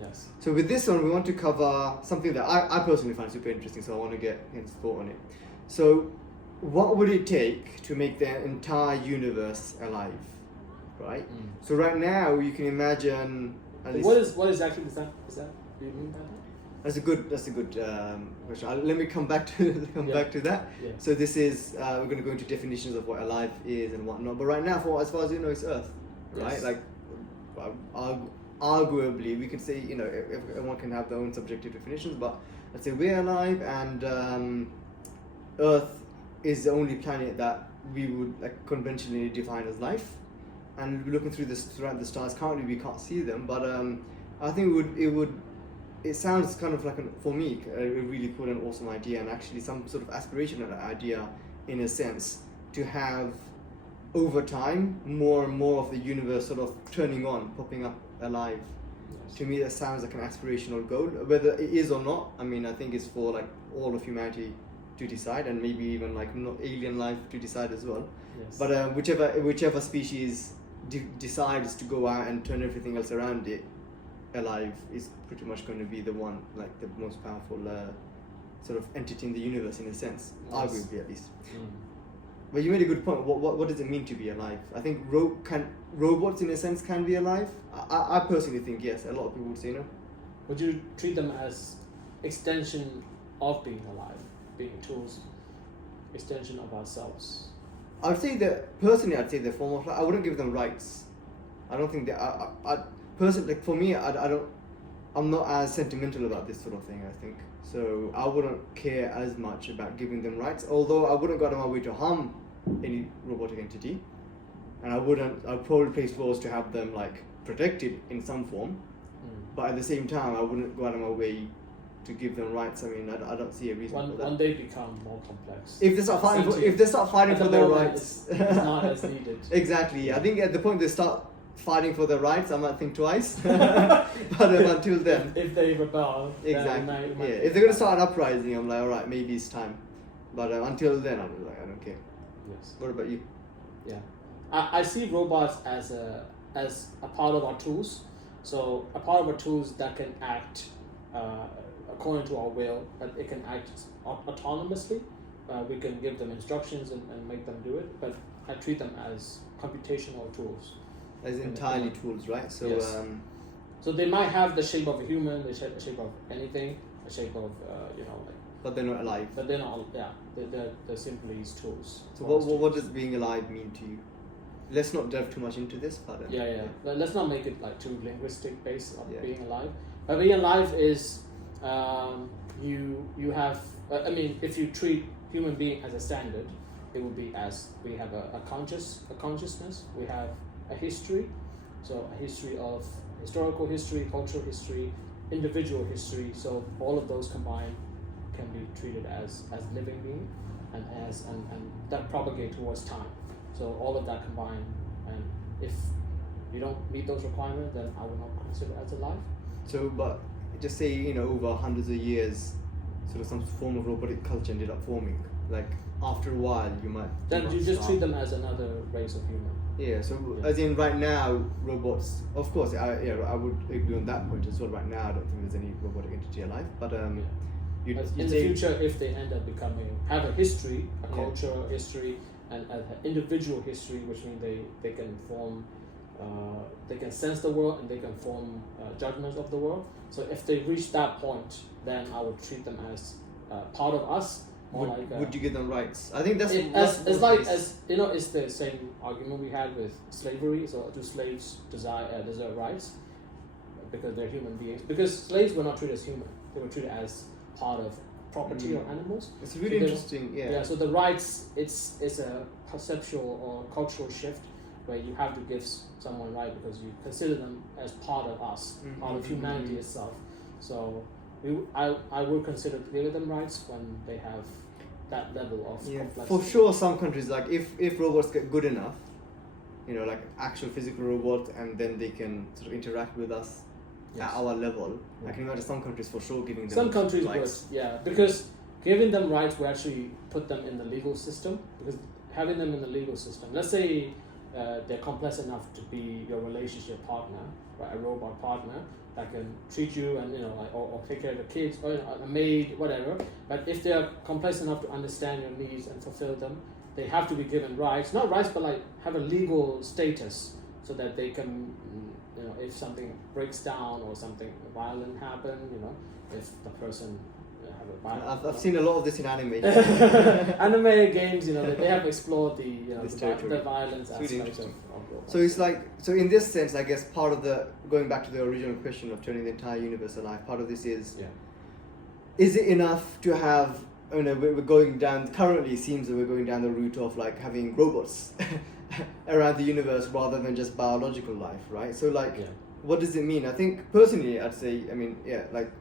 Yes. So with this one, we want to cover something that I personally find super interesting, so I want to get his thought on it. So what would it take to make the entire universe alive, right? So right now, you can imagine... What exactly is that you mean by that? That's a good question. Let me come back to back to that. Yeah. So this is we're going to go into definitions of what alive is and whatnot. But right now, as far as you know, it's Earth, right? Yes. Like arguably, we can say if everyone can have their own subjective definitions. But let's say we're alive, and Earth is the only planet that we would conventionally define as life. And we're looking throughout the stars. Currently, we can't see them, but I think it sounds kind of like, for me, a really cool and awesome idea, and actually some sort of aspirational idea, in a sense, to have, over time, more and more of the universe sort of turning on, popping up alive. Yes. To me, that sounds like an aspirational goal. Whether it is or not, I mean, I think it's for all of humanity to decide, and maybe even alien life to decide as well. Yes. But whichever species decides to go out and turn everything else around it alive is pretty much going to be the one, the most powerful sort of entity in the universe, in a sense, arguably at least. But you made a good point. What does it mean to be alive? I think robots, in a sense, can be alive. I personally think yes. A lot of people would say no. Would you treat them as extension of being alive, being tools, extension of ourselves? I'd say I'd say they're form of life. I wouldn't give them rights. I don't think personally, for me, I'm not as sentimental about this sort of thing, I think. So I wouldn't care as much about giving them rights, although I wouldn't go out of my way to harm any robotic entity. And I'd probably place laws to have them protected in some form. But at the same time, I wouldn't go out of my way to give them rights. I mean, I don't see a reason for that. When they become more complex. If they start fighting for their rights, it's not as needed. Exactly. Yeah. I think at the point they start fighting for their rights, I might think twice. But until then, if they rebel, exactly. If they're gonna start an uprising, I'm like, all right, maybe it's time. But until then, I'm like, I don't care. Yes. What about you? Yeah, I see robots as a part of our tools. So a part of our tools that can act according to our will, but it can act autonomously. We can give them instructions and make them do it, but I treat them as computational tools. As entirely tools, right? So, yes. So they might have the shape of a human, the shape of anything, the shape of but they're not alive. But they're not. Yeah, they're simply tools. So what does being alive mean to you? Let's not delve too much into this, but But let's not make it too linguistic based on being alive. But being alive is you have. I mean, if you treat human being as a standard, it would be as we have a consciousness. We have a history, so a history of historical history, cultural history, individual history. So all of those combined can be treated as living being, and that propagate towards time. So all of that combined, and if you don't meet those requirements, then I would not consider it as alive. So, but just say over hundreds of years, sort of some form of robotic culture ended up forming. After a while, you might. Then you just treat them as another race of human. Yeah. So as in right now, robots. Of course, I would agree on that point as well. Right now, I don't think there's any robotic entity alive. But in the future, if they end up have a history, a cultural history, and an individual history, which means they can form, they can sense the world and they can form judgments of the world. So if they reach that point, then I would treat them as part of us. Would you give them rights? I think that's it's the same argument we had with slavery. So do slaves deserve rights because they're human beings? Because slaves were not treated as human; they were treated as part of property or animals. It's really interesting. Yeah. So the rights, it's a perceptual or cultural shift where you have to give someone right because you consider them as part of us, part of humanity itself. So I would consider giving them rights when they have that level of complexity. For sure, some countries, if robots get good enough, actual physical robots, and then they can sort of interact with us at our level. I can imagine some countries for sure giving them some countries rights. would, because giving them rights will actually put them in the legal system, because having them in the legal system, let's say they're complex enough to be your relationship partner, right, a robot partner, that can treat you and or take care of the kids or a maid, whatever. But if they are complex enough to understand your needs and fulfill them, they have to be given rights, not rights, but like have a legal status so that they can, if something breaks down or something violent happen, if the person have a violent. I've seen a lot of this in anime. Anime games, they have explored the violence aspects of robots. So it's like, so in this sense, I guess part of the, going back to the original question of turning the entire universe alive, part of this is, is it enough to have, we're going down, currently it seems that we're going down the route of like having robots around the universe rather than just biological life, right? So like, what does it mean? I think personally, I'd say,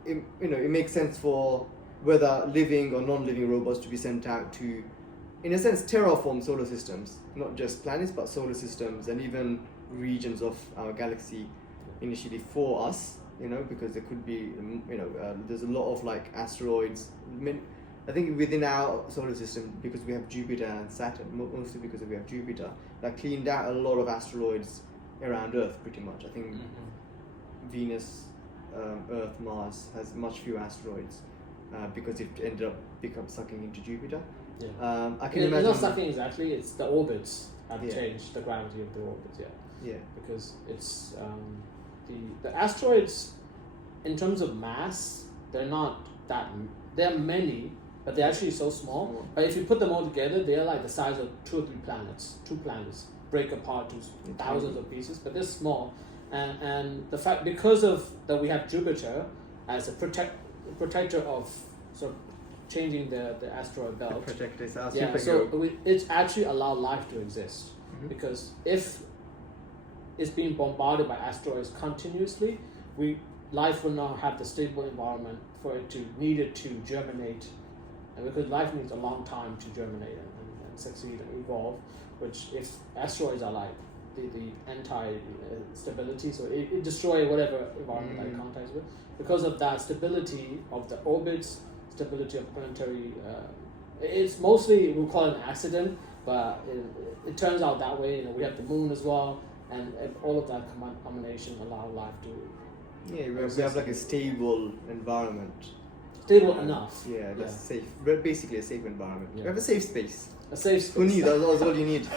it makes sense for whether living or non-living robots to be sent out to, in a sense, terraform solar systems, not just planets, but solar systems and even regions of our galaxy initially for us, because there could be, there's a lot of like asteroids. I think within our solar system, because we have Jupiter and Saturn, mostly because we have Jupiter, that cleaned out a lot of asteroids around Earth pretty much. I think Venus, Earth, Mars has much fewer asteroids because it ended up sucking into Jupiter. I can imagine. It's not sucking exactly, it's the orbits have changed, the gravity of the orbits, because it's the asteroids, in terms of mass, they're not that, they're many, but they're actually so small. But if you put them all together, they're like the size of 2 or 3 planets. 2 planets break apart to thousands of pieces, but they're small. And the fact, because of that, we have Jupiter as a protector of sort of changing the asteroid belt. It's actually allowed life to exist, because if it's being bombarded by asteroids continuously, life will not have the stable environment for it to germinate, and because life needs a long time to germinate and succeed and evolve, which if asteroids are like the anti-stability, so it destroys whatever environment that it contacts with. Because of that stability of the orbits, stability of planetary, it's mostly, we'll call it an accident, but it turns out that way. We have the moon as well, and all of that combination allow life to. We have like a stable environment. Stable enough. That's safe. Basically a safe environment. We have a safe space. A safe space. Who needs? That's all you need.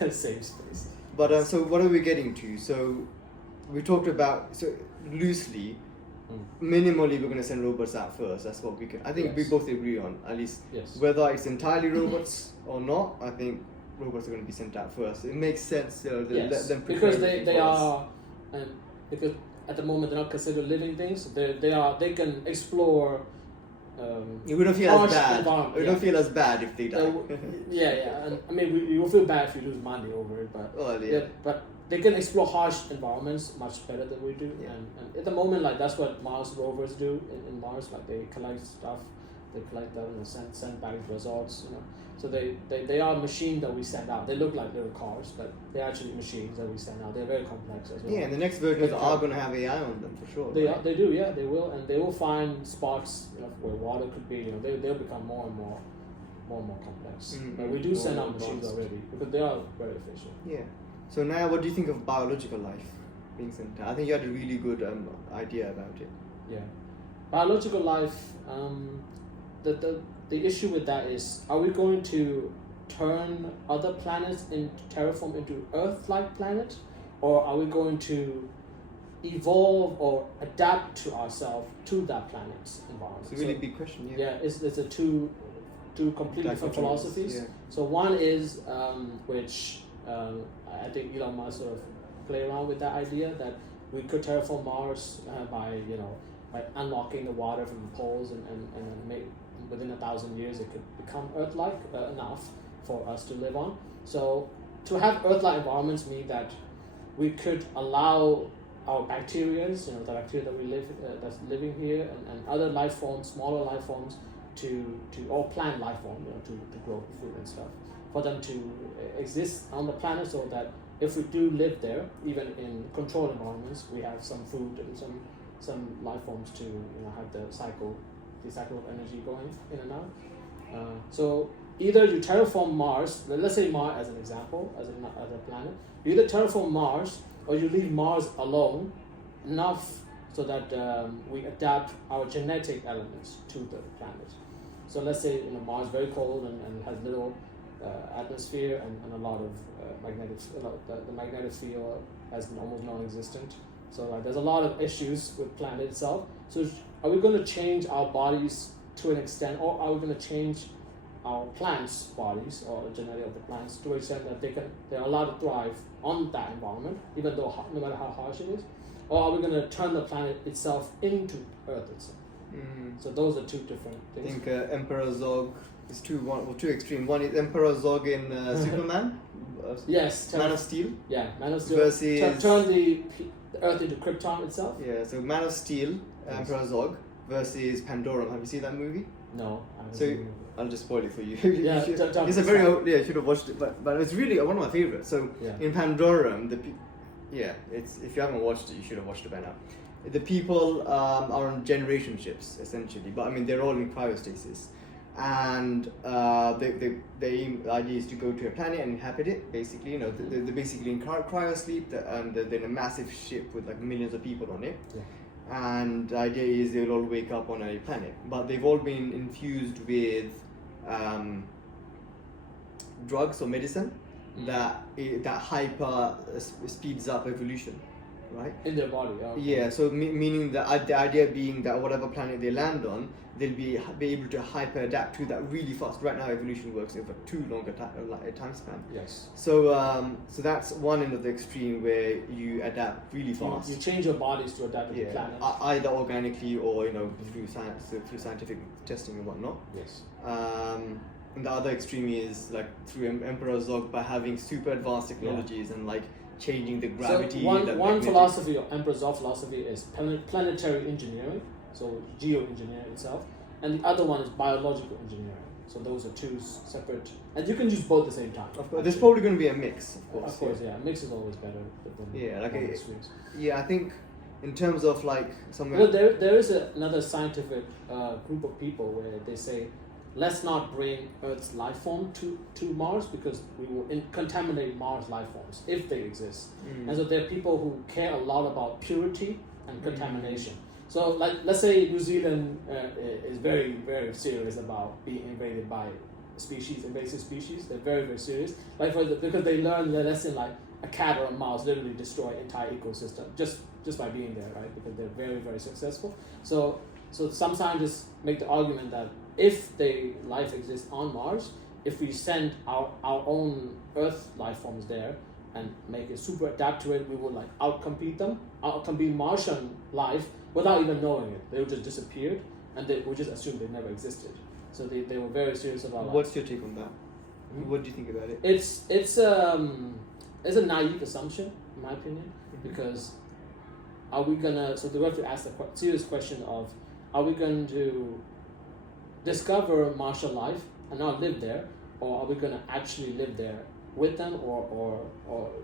A safe space. But so what are we getting to? So we talked about, so loosely, minimally we're going to send robots out first. That's what we can. I think we both agree on, at least. Whether it's entirely robots or not, I think robots are going to be sent out first. It makes sense. Let them prepare because they are, because at the moment they're not considered living things. They can explore. We don't feel as bad. We don't feel as bad if they die. And I mean, we will feel bad if you lose money over it, but but they can explore harsh environments much better than we do. And at the moment, like that's what Mars rovers do in Mars. Like they collect stuff, they collect them and send back results. So they are machines that we send out. They look like little cars, but they're actually machines that we send out. They're very complex as well. And the next versions are going to have AI on them for sure. They do. They will, and they will find spots where water could be. They'll become more and more complex. But we do send out machines already because they are very efficient. So now, what do you think of biological life being sent out? I think you had a really good idea about it. Biological life. The issue with that is, are we going to turn other planets terraform into Earth-like planets, or are we going to evolve or adapt to ourselves to that planet's environment? It's a really big question. It's a two completely different philosophies. So one is which I think Elon Musk sort of play around with that idea that we could terraform Mars by unlocking the water from the poles and make, within 1,000 years it could become Earth-like enough for us to live on. So to have Earth-like environments mean that we could allow our bacteria, the bacteria that we live that's living here, and other life forms, smaller life forms, or plant life form, to grow food and stuff, for them to exist on the planet, so that if we do live there, even in controlled environments, we have some food and some life forms to have the cycle of energy going in and out. So either you terraform Mars, let's say Mars as an example, as a planet, you either terraform Mars or you leave Mars alone enough so that we adapt our genetic elements to the planet. So let's say Mars is very cold and has little atmosphere and a lot of the magnetic field has been almost non-existent. So there's a lot of issues with planet itself. So are we going to change our bodies to an extent, or are we going to change our plants' bodies or the genetic of the plants to an extent that they're allowed to thrive on that environment, even though no matter how harsh it is? Or are we going to turn the planet itself into Earth itself? So those are two different things. I think Emperor Zog is too extreme. One is Emperor Zog in Superman. Yes. Man of Steel. Yeah, Man of Steel. Versus turn the Earth into Krypton itself. Yeah, so Man of Steel, Emperor Zog versus Pandorum. Have you seen that movie? No. So I'll just spoil it for you. Yeah, it's a very old. Yeah, you should have watched it, but it's really one of my favorites. So in Pandorum, it's if you haven't watched it, you should have watched it by now. The people are on generation ships essentially, but I mean they're all in cryostasis, and the idea is to go to a planet and inhabit it. Basically, they're basically in cryosleep, and they're in a massive ship with like millions of people on it. Yeah. And the idea is they'll all wake up on a planet, but they've all been infused with drugs or medicine that hyper speeds up evolution, right? In their body. Okay. Yeah. So meaning that the idea being that whatever planet they land on, they'll be able to hyper adapt to that really fast. Right now, evolution works over too long a time span. Yes. So that's one end of the extreme where you adapt really fast. You change your bodies to adapt to the planet. Either organically or through scientific testing and whatnot. Yes. And the other extreme is like through Emperor Zog by having super advanced technologies and like changing the gravity. So one philosophy of Emperor Zog philosophy is planetary engineering, so geoengineering itself, and the other one is biological engineering. So those are two separate, and you can use both at the same time. Of course, there's probably going to be a mix. Of course, yeah. Mix is always better than extremes. Yeah, I think in terms of like somewhere. Well, there is another scientific group of people where they say, let's not bring Earth's life form to Mars because we will contaminate Mars life forms if they exist. And so there are people who care a lot about purity and contamination. So like let's say New Zealand is very, very serious about being invaded by invasive species. They're very, very serious. Like because they learned the lesson like a cat or a mouse literally destroy an entire ecosystem just by being there, right? Because they're very, very successful. So some scientists make the argument that if life exists on Mars, if we send our own Earth life forms there and make it super adapt to it, we would like outcompete Martian life without even knowing it. They would just disappear and they would just assume they never existed. So they were very serious about that. What's your take on that? What do you think about it? It's a naive assumption, in my opinion, because are we gonna? So we have to ask the serious question of: are we going to discover Martian life and not live there, or are we going to actually live there with them, or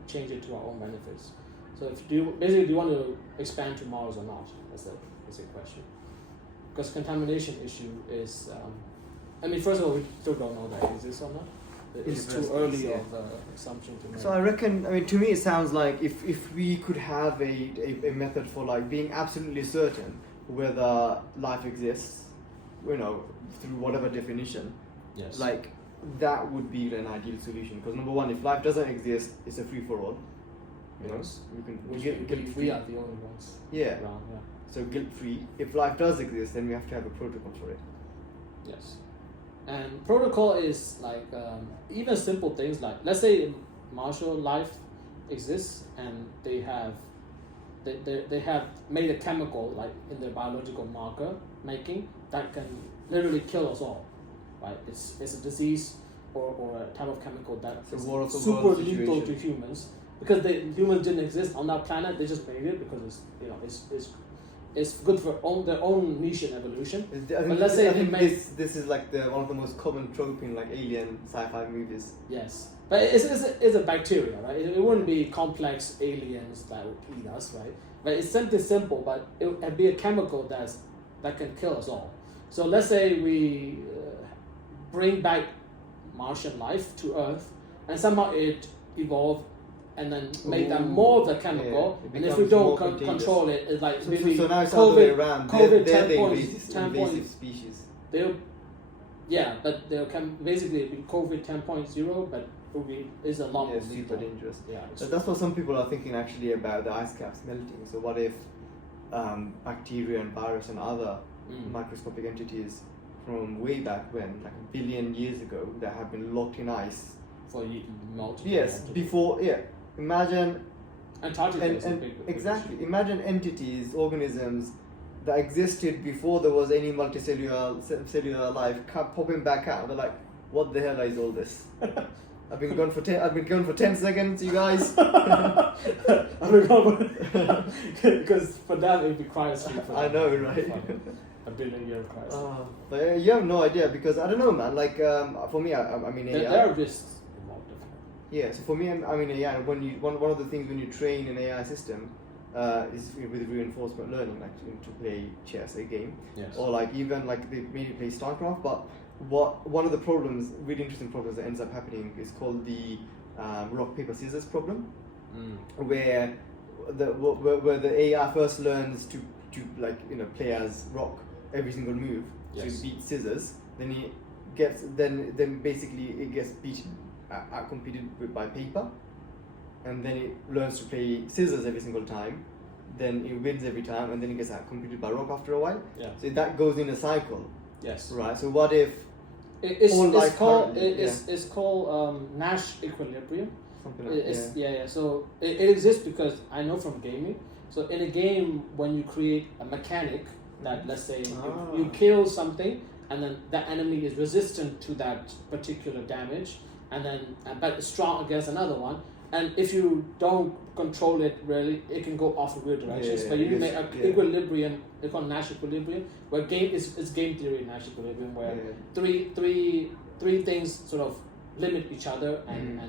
change it to our own benefits? So do you want to expand to Mars or not? That's a question. Because contamination issue is, first of all, we still don't know that it exists or not. It's too early of assumption to make. So I reckon, to me it sounds like if we could have a method for like being absolutely certain whether life exists, through whatever definition, yes, like that would be an ideal solution. Because number one, if life doesn't exist, it's a free for all. Yes. We are the only ones. Yeah. Around, yeah. So guilt free. If life does exist, then we have to have a protocol for it. Yes. And protocol is like even simple things like, let's say Martian life exists and they have made a chemical like in their biological marker making that can literally kill us all, right? It's a disease or a type of chemical that is super lethal to humans because humans didn't exist on that planet. They just made it because it's good for their own niche in evolution. But let's say this is like one of the most common trope in like alien sci-fi movies. Yes, but it's a bacteria, right? It wouldn't be complex aliens that would eat us, right? But it's something simple, but it would be a chemical that can kill us all. So let's say we bring back Martian life to Earth, and somehow it evolved and then made them more of the chemical, it and if we becomes don't more contagious. control it, it's like So maybe now it's the other way COVID, around. COVID They're 10 the points, 10 invasive points. species. But they'll basically be COVID 10.0, but is a lot more super lethal. dangerous. Yeah, That's what some people are thinking actually about the ice caps melting. So what if bacteria and virus and other microscopic entities from way back when, like a billion years ago, that have been locked in ice for multiple. Yes, before, imagine Antarctica is a big exactly. issue. Imagine entities, organisms that existed before there was any cellular life popping back out. They're like, what the hell is all this? I've been gone for 10 seconds, you guys. Because for them it'd be Cryosleep. I know, right? A billion-year Cryosleep. But you have no idea, because I don't know, man. Like for me, I mean, AI. There are risks involved. Yeah. So for me, I mean, AI. One of the things when you train an AI system is with reinforcement learning, like to play chess, a game, Yes. or like even like they maybe play StarCraft. But one of the problems, really interesting problems that ends up happening is called the rock paper scissors problem, where the AI first learns to like play as rock every single move to beat scissors. Then he gets then basically it gets beaten, outcompeted by paper, and then it learns to play scissors every single time. Then it wins every time, and then it gets outcompeted by rock after a while. Yeah. So that goes in a cycle. Yes. Right. So what if it's called Nash equilibrium. Something like that. So it exists because I know from gaming. So in a game, when you create a mechanic that, let's say, you kill something, and then the enemy is resistant to that particular damage, and then but strong against another one. And if you don't control it really, it can go off in weird directions. But you make an equilibrium, it's called Nash equilibrium, where it's game theory Nash equilibrium, where three things sort of limit each other and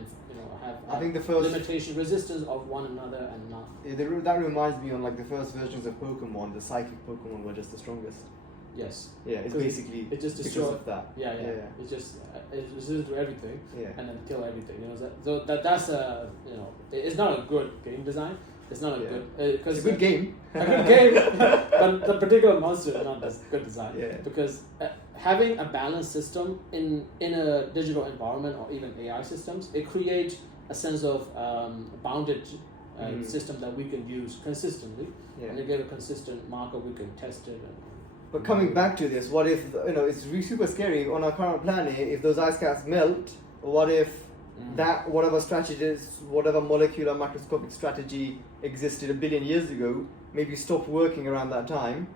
have I think the first limitation, resistance of one another, and not. Yeah, that reminds me on like the first versions of Pokemon, the psychic Pokemon were just the strongest. Yes. Yeah, it's basically it just because destroys of that. Yeah. It just it resistance to everything. Yeah. And then kill everything. So that's a it's not a good game design. It's not a good it's a good game. A good game, but the particular monster is not as good design. Yeah. Because having a balanced system in a digital environment or even AI systems, it creates a sense of bounded system that we can use consistently, and they give a consistent marker we can test it. But coming back to this, what if it's super scary on our current planet? If those ice caps melt, what if that whatever strategies, whatever molecular microscopic strategy existed a billion years ago, maybe stopped working around that time?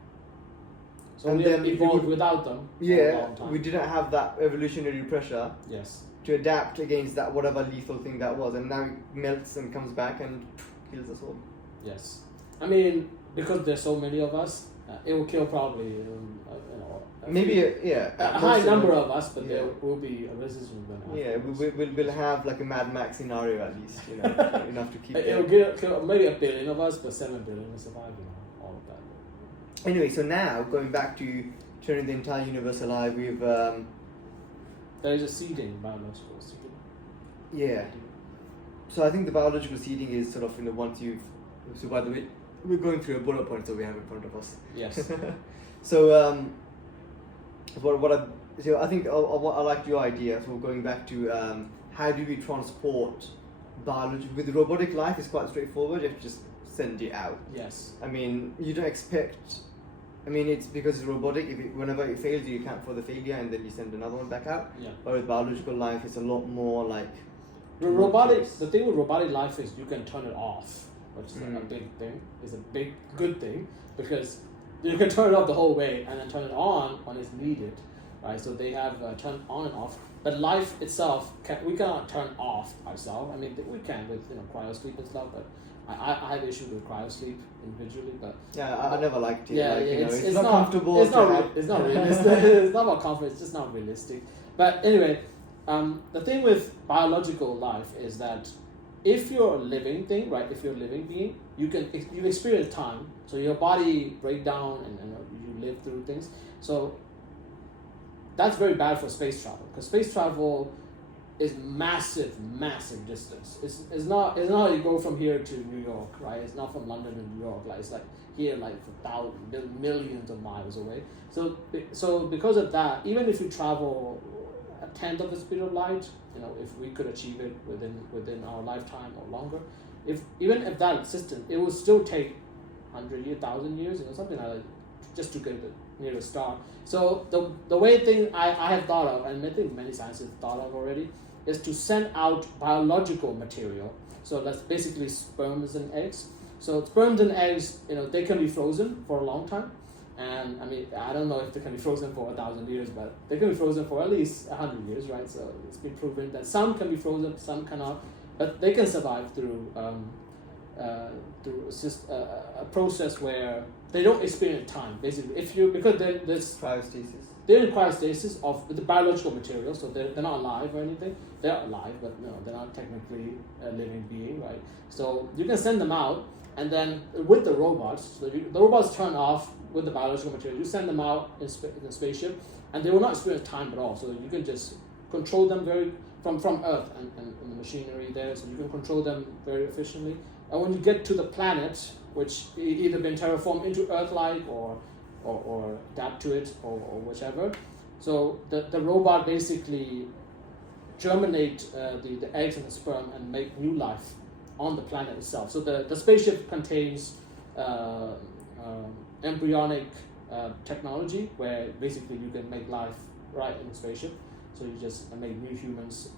So and we then evolved without them. Yeah, for a long time. We didn't have that evolutionary pressure. Yes. To adapt against that whatever lethal thing that was, and now it melts and comes back and kills us all. Yes, I mean because there's so many of us, it will kill probably maybe a high number of us, but there will be a resistance. Yeah, we'll have like a Mad Max scenario at least, enough to keep. It will kill maybe 1 billion of us, but 7 billion will survive. All of that. Anyway, so now going back to turning the entire universe alive, we've. There is a seeding, biological seeding. Yeah. So I think the biological seeding is sort of once you've. So by the way, we're going through a bullet point that we have in front of us. Yes. So I think I liked your idea. So going back to how do we transport biology with robotic life is quite straightforward. You have to just send it out. Yes. I mean, you don't expect. I mean, it's because it's robotic. Whenever it fails, you account for the failure, and then you send another one back out. Yeah. But with biological life, it's a lot more like. The thing with robotic life is you can turn it off, which is a big thing. It's a big good thing because you can turn it off the whole way and then turn it on when it's needed, right? So they have turn on and off. But life itself, we cannot turn off ourselves. I mean, we can with Cryosleep and stuff, but I have issues with Cryosleep individually, but I never liked it. Yeah, it's not comfortable. It's not realistic. It's not about comfort. It's just not realistic. But anyway, the thing with biological life is that if you're a living thing, right? If you're a living being, you experience time. So your body break down and you live through things. So that's very bad for space travel because space travel is massive distance. It's not you go from here to New York, right? It's not from London to New York. Like it's like here, like for thousands, millions of miles away. So because of that, even if you travel a tenth of the speed of light, if we could achieve it within our lifetime or longer, even if that existed, it would still take 100 years, 1,000 years, something like that, just to get the nearest star. So the way thing I have thought of, and I think many scientists have thought of already, is to send out biological material. So that's basically sperms and eggs. So sperms and eggs, they can be frozen for a long time. And I mean, I don't know if they can be frozen for 1,000 years, but they can be frozen for at least 100 years, right? So it's been proven that some can be frozen, some cannot, but they can survive through a process where they don't experience time. Basically, because there's Cryostasis. they're in cryostasis of the biological material, so they're not alive or anything. They're alive, but they're not technically a living being, right? So you can send them out, and then with the robots, the robots turn off with the biological material. You send them out in the spaceship, and they will not experience time at all. So you can just control them from Earth and the machinery there. So you can control them very efficiently. And when you get to the planet, which either been terraformed into Earth-like or adapt to it or whichever, so the robot basically germinate the eggs and the sperm and make new life on the planet itself. So the spaceship contains embryonic technology where basically you can make life right in the spaceship. So you just make new humans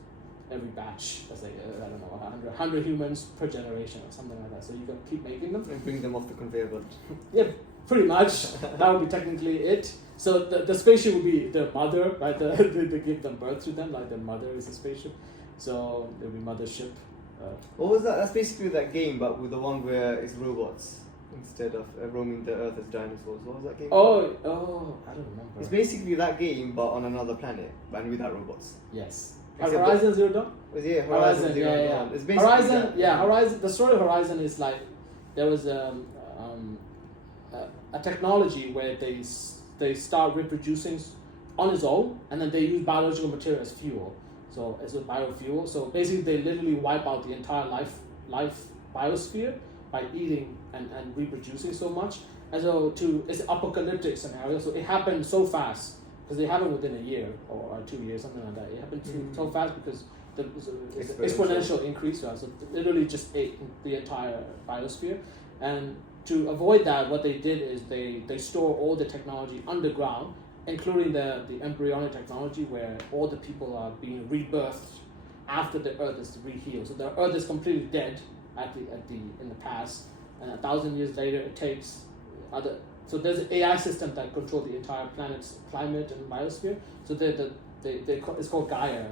every batch. That's like, I don't know, 100 humans per generation or something like that. So you can keep making them. And bring them off the conveyor belt. Yeah, pretty much. That would be technically it. So the spaceship would be the mother, right? They give them birth to them, like the mother is a spaceship. So it would be mothership. What was that? That's basically that game, but with the one where it's robots instead of roaming the earth as dinosaurs. What was that game? Oh, I don't remember. It's basically that game, but on another planet, but without robots. Yes. Except Horizon Zero Dawn? Yeah, Horizon Zero Dawn. It's basically Horizon, that. yeah, Horizon. The story of Horizon is like there was a technology where they start reproducing on its own, and then they use biological material as fuel. So as a biofuel. So basically, they literally wipe out the entire life biosphere by eating and reproducing so much. And so it's an apocalyptic scenario. So it happened so fast. Because they happen within a year or 2 years, something like that. It happened so fast because it's an exponential increase. Right? So it literally just ate the entire biosphere. And to avoid that, what they did is they store all the technology underground, including the embryonic technology where all the people are being rebirthed after the Earth is rehealed. So the Earth is completely dead in the past, and 1,000 years later it takes other. So there's an AI system that controls the entire planet's climate and biosphere. So it's called Gaia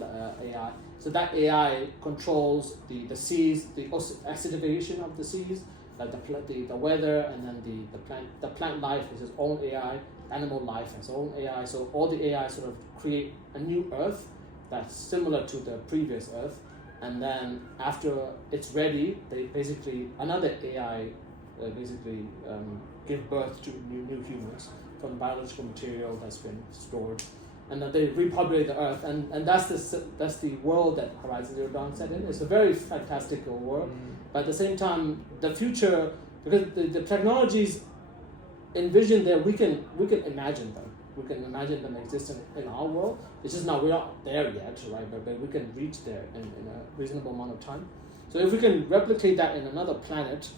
AI. So that AI controls the seas, the acidification of the seas, like the weather, and then the plant life is its own AI, animal life has its own AI. So all the AI sort of create a new Earth that's similar to the previous Earth, and then after it's ready, they basically another AI give birth to new humans from biological material that's been stored, and then they repopulate the Earth, and that's the world that Horizon Zero Dawn set in. It's a very fantastical world, but at the same time, the future, because the technologies envisioned there, we can imagine them. We can imagine them existing in our world. It's just we're not there yet, right? But we can reach there in a reasonable amount of time. So if we can replicate that in another planet,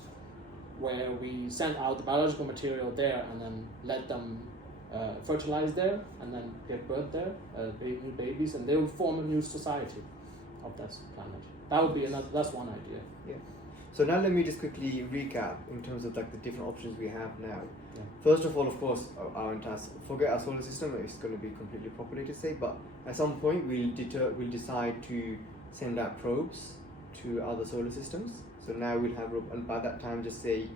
where we send out the biological material there and then let them fertilize there and then give birth there, new babies, and they will form a new society of that planet. That would be that's one idea. Yeah. So now let me just quickly recap in terms of like the different options we have now. Yeah. First of all, of course, our entire forget our solar system. It's going to be completely populated, say, but at some point we'll decide to send out probes to other solar systems. So now we'll have, and by that time, just say,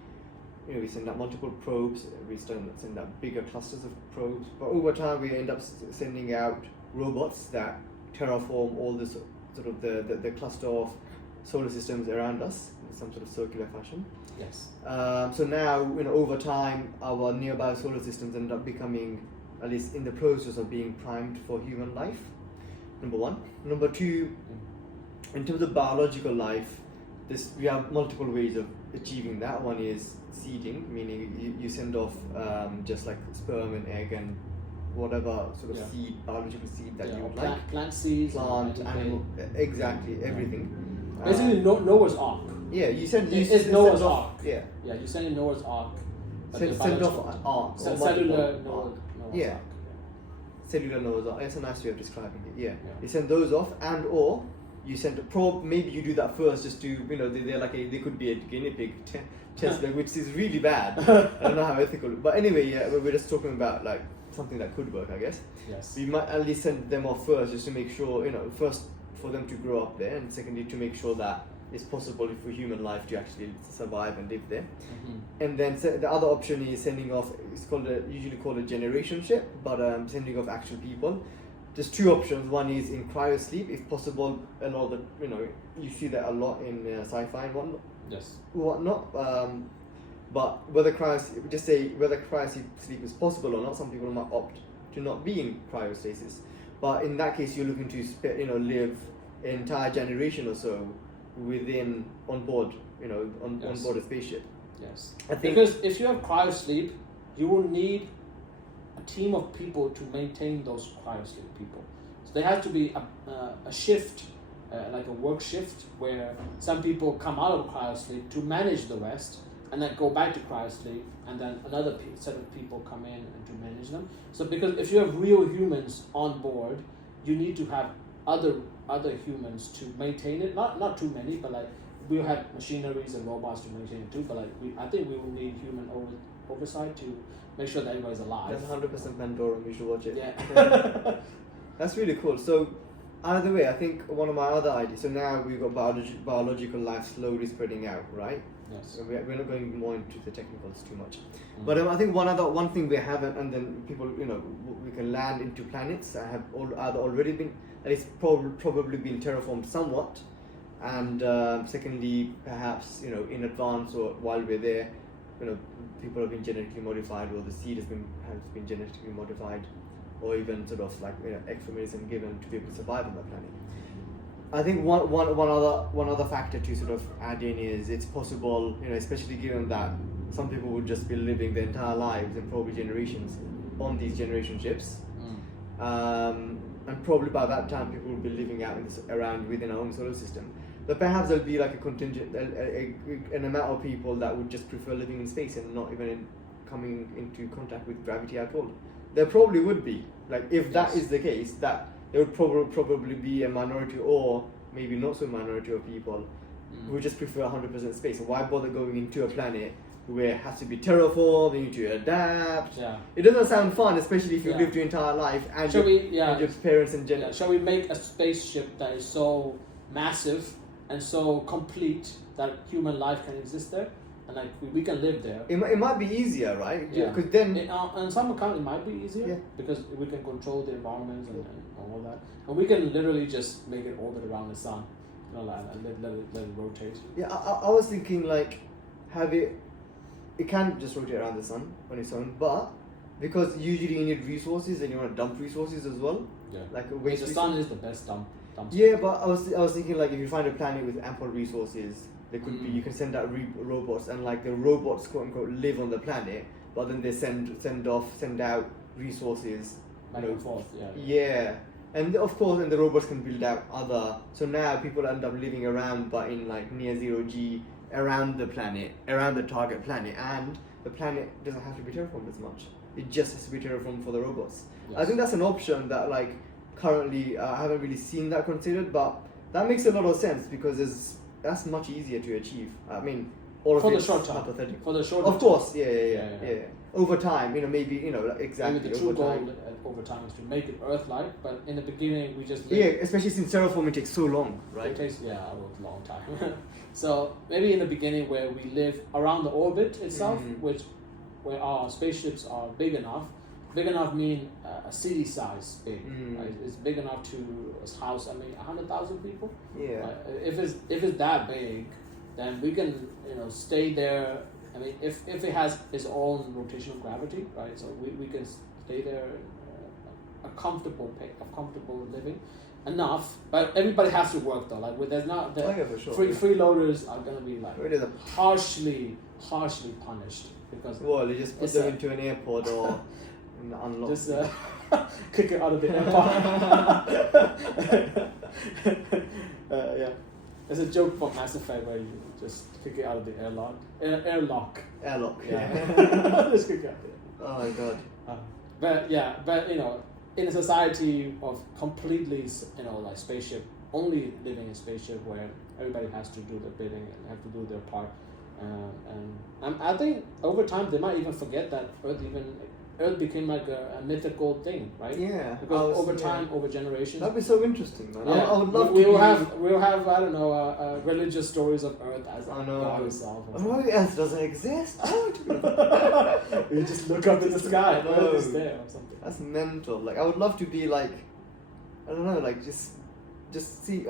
we send out multiple probes, we send out bigger clusters of probes, but over time we end up sending out robots that terraform all this sort of the cluster of solar systems around us in some sort of circular fashion. Yes. So now, over time, our nearby solar systems end up becoming, at least in the process of being primed for human life. Number one. Number two, in terms of biological life, we have multiple ways of achieving that. One is seeding, meaning you send off just like sperm and egg and whatever sort of seed, biological seed that you would like. Plant seeds, animal, exactly, everything. Basically, Noah's Ark. Yeah, you send. It's Noah's Ark. Yeah. Yeah, you send in Noah's Ark. Send off ark. Cellular Noah's Ark. Cellular Noah's Ark. That's a nice way of describing it. Yeah. You send those off, and or you send a probe. Maybe you do that first, just to they're like they could be a guinea pig test bed, which is really bad. I don't know how ethical. But anyway, yeah, we're just talking about like something that could work, I guess. Yes. We might at least send them off first, just to make sure first for them to grow up there, and secondly to make sure that it's possible for human life to actually survive and live there. And then the other option is sending off. It's usually called a generation ship, but sending off actual people. There's two options. One is in cryosleep, if possible. A lot of you see that a lot in sci-fi and whatnot. Yes. Whatnot. But whether cryosleep is possible or not, some people might opt to not be in cryostasis. But in that case, you're looking to live an entire generation or so on board a spaceship. Yes. Because if you have cryosleep, you will need a team of people to maintain those cryosleep people. So there has to be a shift, like a work shift, where some people come out of cryosleep to manage the rest, and then go back to cryosleep, and then another set of people come in and to manage them. So because if you have real humans on board, you need to have other humans to maintain it. Not too many, but like we'll have machineries and robots to maintain it too. But like I think we will need human oversight to make sure that everybody's alive. That's 100% Pandora. We should watch it. Yeah. That's really cool. So either way, I think one of my other ideas. So now we've got biological life slowly spreading out, right? Yes. So we're not going more into the technicals too much. But I think one thing we haven't, and then people, we can land into planets that have either already been, at least probably been terraformed somewhat, and secondly, perhaps in advance or while we're there, people have been genetically modified, or the seed has been genetically modified, or even sort of like extra medicine given to be able to survive on the planet. I think one other factor to sort of add in is it's possible, especially given that some people would just be living their entire lives and probably generations on these generation ships, and probably by that time people will be living out around within our own solar system. But perhaps there'll be like a contingent, an amount of people that would just prefer living in space and not even coming into contact with gravity at all. There probably would be, like if that is the case, that there would probably be a minority, or maybe not so minority of people who just prefer 100% space. So why bother going into a planet where it has to be terraformed, you need to adapt? Yeah. It doesn't sound fun, especially if you lived your entire life and your parents and gender. Shall we make a spaceship that is so massive and so complete that human life can exist there? And like we can live there. It might be easier, right? Yeah. Because then on some account it might be easier because we can control the environment and all that, and we can literally just make it orbit around the sun, and let it rotate. Yeah, I was thinking like have it can just rotate around the sun on its own, but because usually you need resources and you want to dump resources as well. Yeah. Like the sun is the best dump. Yeah, but I was thinking like if you find a planet with ample resources, there could be, you can send out robots, and like the robots quote unquote live on the planet, but then they send out resources back and forth. Yeah, and of course, and the robots can build out other. So now people end up living around, but in like near zero G around the planet, around the target planet, and the planet doesn't have to be terraformed as much. It just has to be terraformed for the robots. Yes. I think that's an option that like currently I haven't really seen that considered, but that makes a lot of sense because that's much easier to achieve. I mean, all of it's hypothetical. For the short term. Of course, yeah. Over time, maybe, exactly. Maybe the true goal over time is to make it Earth-like, but in the beginning we just especially since terraforming takes so long, right? It takes a long time. So maybe in the beginning where we live around the orbit itself, where our spaceships are big enough. Big enough mean a city size big. Right? It's big enough to house 100,000 people. Yeah. If it's that big, then we can stay there. I mean, if it has its own rotational gravity, right? So we can stay there a comfortable living, enough. But everybody has to work though. Like, there's not the yeah, for sure. freeloaders are gonna be like Really, harshly punished because well, you just put it's them into an airport or unlock. just kick it out of the airport. Yeah, there's a joke from Mass Effect where you just kick it out of the airlock. Airlock. Yeah. Just kick it out. Oh my god. But you know, in a society of completely, you know, like spaceship, only living in spaceship where everybody has to do their bidding and have to do their part, and I think over time they might even forget that Earth became like a mythical thing, right? Yeah. Because over time, over generations. That'd be so interesting, man. Yeah. I would love we'll have I don't know religious stories of Earth as God itself. Why Earth doesn't exist? You just look up in the sky. Earth is there or something. That's mental. Like, I would love to be like, I don't know, like just see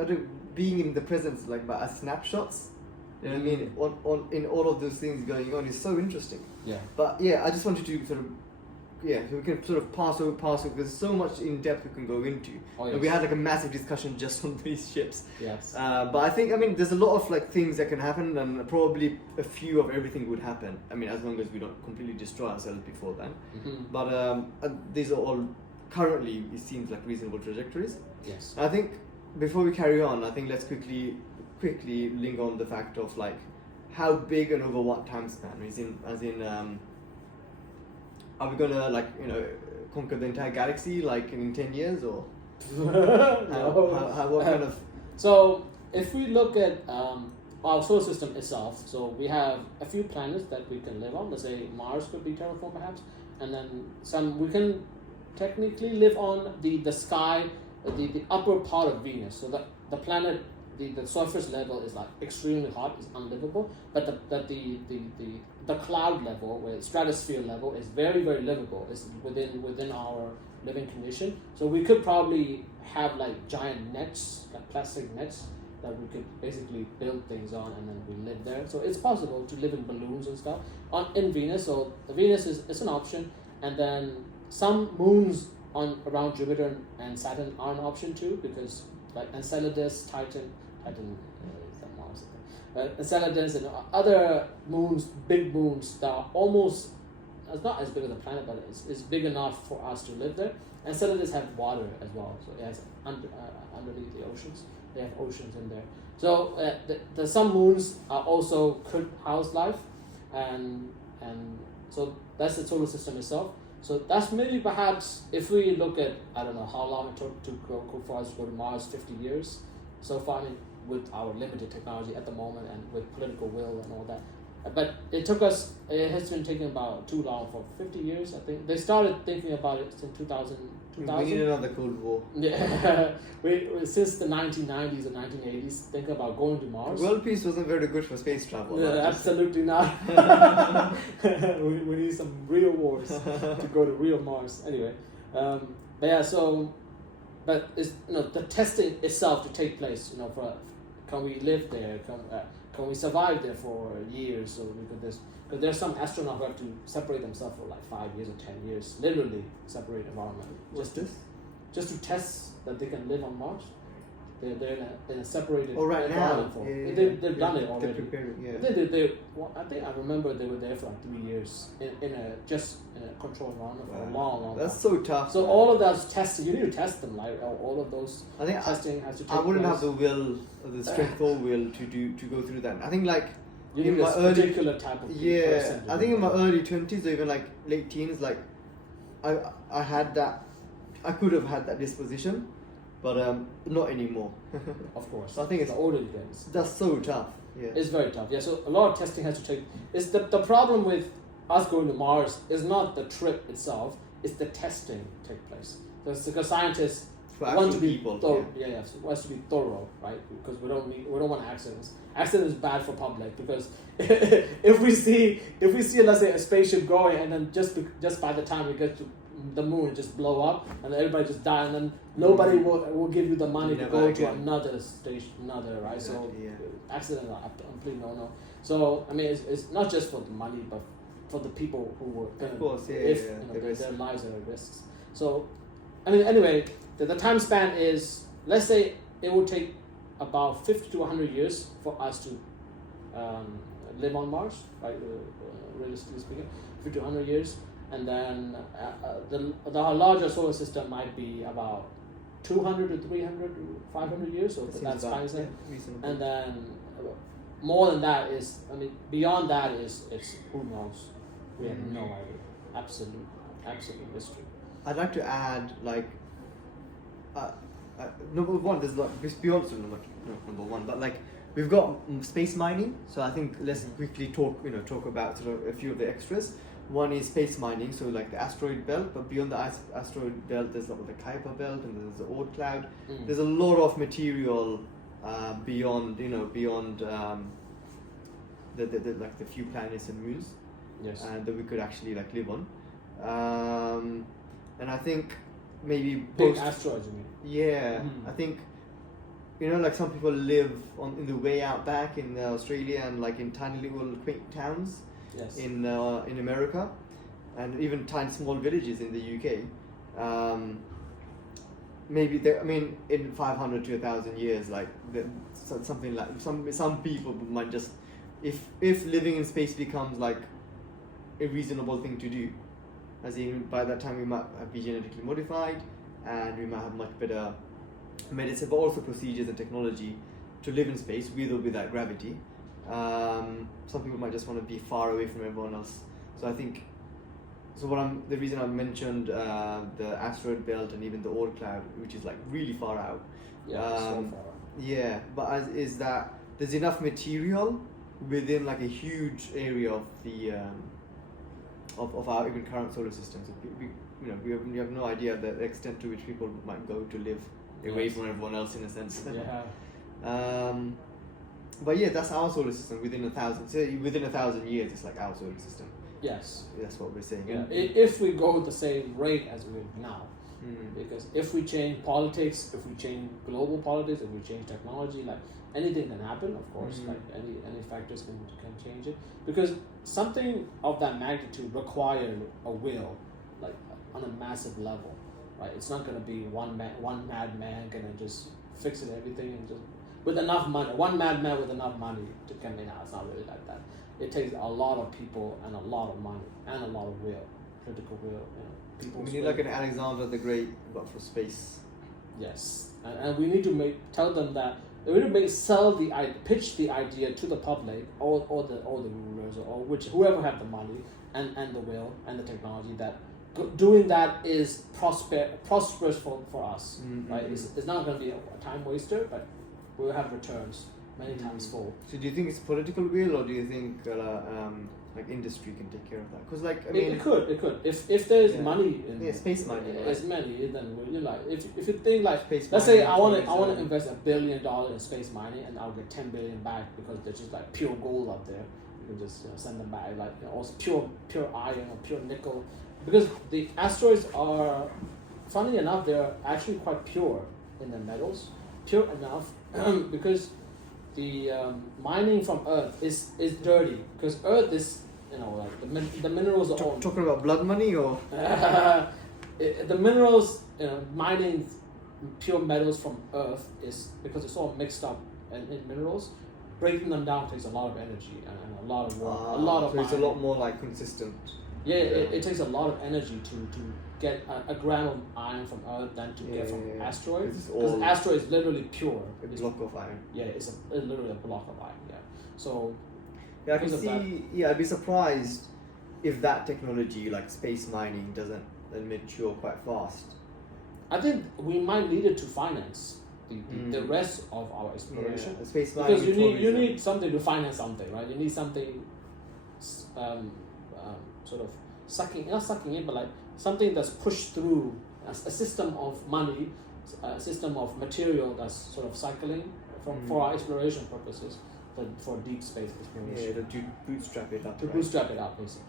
being in the presence, like by snapshots. You know what I mean? On in all of those things going on is so interesting. Yeah. But yeah, I just wanted to sort of. Yeah, so we can sort of pass over. Because there's so much in depth we can go into. Oh, yes. And we had like a massive discussion just on these ships. Yes. But I think, there's a lot of like things that can happen, and probably a few of everything would happen. I mean, as long as we don't completely destroy ourselves before then. Mm-hmm. But these are all currently, it seems like reasonable trajectories. Yes. I think before we carry on, I think let's quickly link on the fact of like how big and over what time span. As in. Are we gonna conquer the entire galaxy like in 10 years or what kind of? So if we look at our solar system itself, so we have a few planets that we can live on. Let's say Mars could be terraformed perhaps, and then some we can technically live on the sky, the upper part of Venus. So the planet. The surface level is like extremely hot, it's unlivable, but the cloud level, with stratosphere level, is very, very livable. It's within our living condition. So we could probably have like giant nets, like plastic nets, that we could basically build things on, and then we live there. So it's possible to live in balloons and stuff in Venus. So the Venus is an option, and then some moons around Jupiter and Saturn are an option too, because like Enceladus, Titan is that Mars? Enceladus and other moons, big moons that are almost, it's not as big as a planet, but it's big enough for us to live there. Enceladus have water as well, so it has underneath the oceans. They have oceans in there. So the some moons are also could house life, and so that's the solar system itself. So that's maybe perhaps if we look at, I don't know how long it took to go for us to go to Mars, 50 years so far. I mean, with our limited technology at the moment and with political will and all that. But it has been taking about too long, for 50 years, I think. They started thinking about it in 2000. We need another Cold War. Yeah, we since the 1990s and 1980s, think about going to Mars. World peace wasn't very good for space travel. Yeah, absolutely not. we need some real wars to go to real Mars. Anyway, but yeah, so, but it's, the testing itself to take place. Can we live there? Can we survive there for years? So because there's some astronauts who have to separate themselves for like 5 years or 10 years, literally separate environment. Just to test that they can live on Mars. They're in a separated environment. They've done it already. They're preparing, yeah. I think I remember they were there for like 3 years in a controlled environment for a long That's time. so tough. So all of those testing, you need to test them, like all of those testing has to take place. I wouldn't have the will, the strength or will to go through that. I think like you need a particular type of person. I think in my early 20s or even like late teens, like I had that, I could have had that disposition, but not anymore. Of course. So I think the older you get, that's so tough. Yeah, it's very tough. Yeah, so a lot of testing has to take. It's the problem with us going to Mars is not the trip itself; it's the testing take place. Because scientists want to be thorough. Yeah, so wants to be thorough, right? Because we don't want accidents. Accident is bad for public, because if we see let's say a spaceship going, and then just by the time we get to the moon just blow up and everybody just die, and then nobody will give you the money to go to another station, right? Exactly, so accidents are complete no. So I mean, it's not just for the money, but for the people who were gonna, their lives are at risk. So I mean, anyway, the time span is, let's say it will take about 50 to 100 years for us to live on Mars, right? Realistically speaking, 50 to 100 years, and then the larger solar system might be about 200 to 300 to 500 years, so that's fine. And then more than that is, I mean, beyond that is, it's who knows? We have no idea. Absolute mystery. I'd like to add, like, number one, there's like, beyond number one, but like, we've got space mining, so I think let's quickly talk about sort of a few of the extras. One is space mining, so like the asteroid belt, but beyond the asteroid belt, there's like the Kuiper belt and there's the Oort cloud. There's a lot of material beyond the few planets and moons, that we could actually like live on. And I think maybe big asteroids, you mean? Yeah, I think like some people live in the way out back in Australia and like in tiny little quaint towns. Yes. In America, and even tiny small villages in the UK. Maybe in 500 to 1,000 years, like something like some people might just, if living in space becomes like a reasonable thing to do, as in by that time we might be genetically modified, and we might have much better medicine, but also procedures and technology to live in space with or without gravity. Some people might just want to be far away from everyone else. So I think, the reason I mentioned the asteroid belt and even the Oort cloud, which is like really far out. Yeah, so far out. Yeah, but is that there's enough material within like a huge area of the of our even current solar system. So we have no idea the extent to which people might go to live away from everyone else in a sense. Yeah. But yeah, that's our solar system within 1,000 years. It's like our solar system. Yes. That's what we're saying. Yeah. If we go at the same rate as we are now, because if we change politics, if we change global politics, if we change technology, like anything can happen. Of course, like any factors can change it. Because something of that magnitude requires a will, like on a massive level, right? It's not going to be one madman gonna just fix everything and just. With enough money, one madman with enough money to come in. It's not really like that. It takes a lot of people and a lot of money and a lot of will, critical will. We need like an Alexander the Great, but for space. Yes, and we need to tell them that we need to pitch the idea to the public, or the rulers, or whoever have the money and the will and the technology, that doing that is prosperous for us. Right? It's not going to be a time waster, but we will have returns many times fold. So do you think it's political will, or do you think like industry can take care of that? Because like it could. If there's money in space money, it's money. Then if you think like space let's say mining, I want to invest $1 billion in space mining, and I'll get 10 billion back because there's just like pure gold up there. You can just send them back, like also pure iron or pure nickel, because the asteroids are, funny enough, they're actually quite pure in the metals, pure enough because the mining from Earth is dirty, because Earth is like the minerals are all talking about blood money, or the minerals, mining pure metals from Earth is because it's all mixed up in minerals. Breaking them down takes a lot of energy and a lot of work, a lot of. So it's a lot more like consistent. Yeah, it takes a lot of energy to get a gram of iron from Earth than to get from asteroids. Because asteroid is literally pure. A block of iron. Yeah, it's literally a block of iron. Yeah. So. Yeah, I can see. Yeah, I'd be surprised if that technology, like space mining, doesn't mature quite fast. I think we might need it to finance the rest of our exploration. Yeah, space mining, because you need something to finance something, right? You need something sort of not sucking in, but like something that's pushed through a system of money, a system of material that's sort of cycling for our exploration purposes, for deep space exploration. Yeah, to bootstrap it up. Bootstrap it up, basically.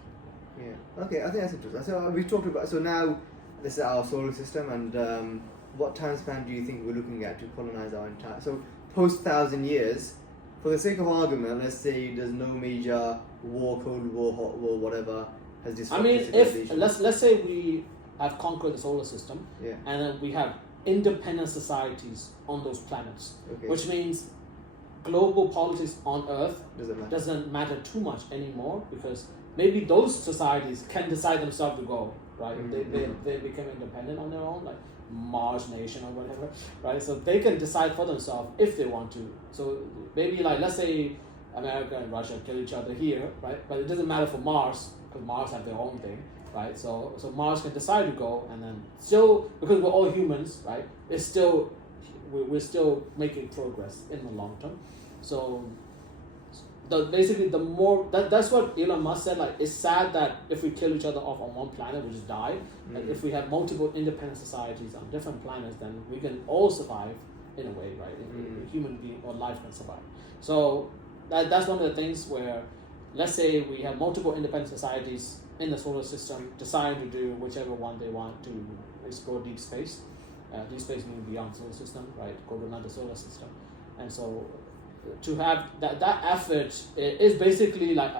Yeah. Okay, I think that's interesting. So we talked about. So now this is our solar system, and what time span do you think we're looking at to colonize our entire? So post 1,000 years, for the sake of argument, let's say there's no major war, Cold War, Hot War, whatever has disrupted civilization. If let's say we have conquered the solar system, Yeah. and then we have independent societies on those planets, Okay. which means global politics on Earth Doesn't matter. doesn't matter too much anymore, because maybe those societies can decide themselves to go, right? They become independent on their own, like Mars nation or whatever, right? So they can decide for themselves if they want to. So maybe like, let's say America and Russia kill each other here, right? But it doesn't matter for Mars, because Mars have their own thing, right? So Mars can decide to go, and then still, because we're all humans, right? It's still, we're still making progress in the long term. So basically the more that's what Elon Musk said, like it's sad that if we kill each other off on one planet, we just die. Like if we have multiple independent societies on different planets, then we can all survive in a way, right? Human being or life can survive. So that's one of the things where, let's say we have multiple independent societies in the solar system decide to do whichever one they want to explore deep space. Deep space means beyond solar system, right? Go to another solar system. And so to have that effort is basically like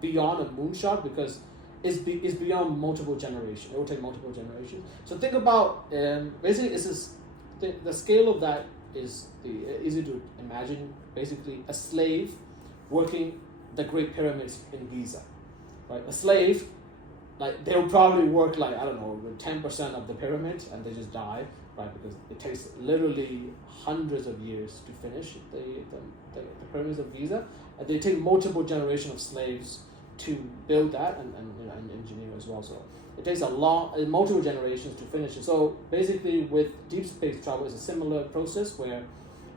beyond a moonshot, because it's beyond multiple generations. It will take multiple generations. So think about basically the scale of that is easy to imagine. Basically, a slave working the Great Pyramids in Giza, right? A slave, like they'll probably work like, I don't know, 10% of the pyramid, and they just die, right? Because it takes literally hundreds of years to finish the pyramids of Giza. And they take multiple generations of slaves to build that and engineer as well. So it takes multiple generations to finish it. So basically, with deep space travel, it's a similar process where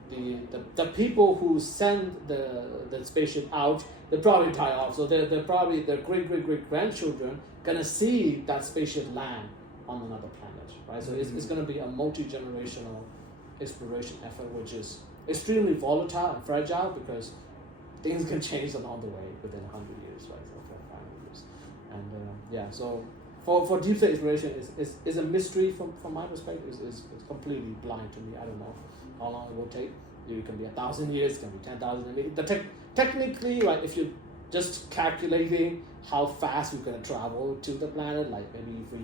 the people who send the spaceship out, they probably die off. So they're probably their great grandchildren gonna see that spaceship land on another planet, right? So it's gonna be a multi-generational exploration effort, which is extremely volatile and fragile, because things can change along the way within 100 years, right? So 500 years, and so for deep space exploration is a mystery from my perspective. It's completely blind to me. I don't know how long it will take. It can be 1,000 years, it can be 10,000. Technically, right, if you're just calculating how fast we're going to travel to the planet, like maybe if we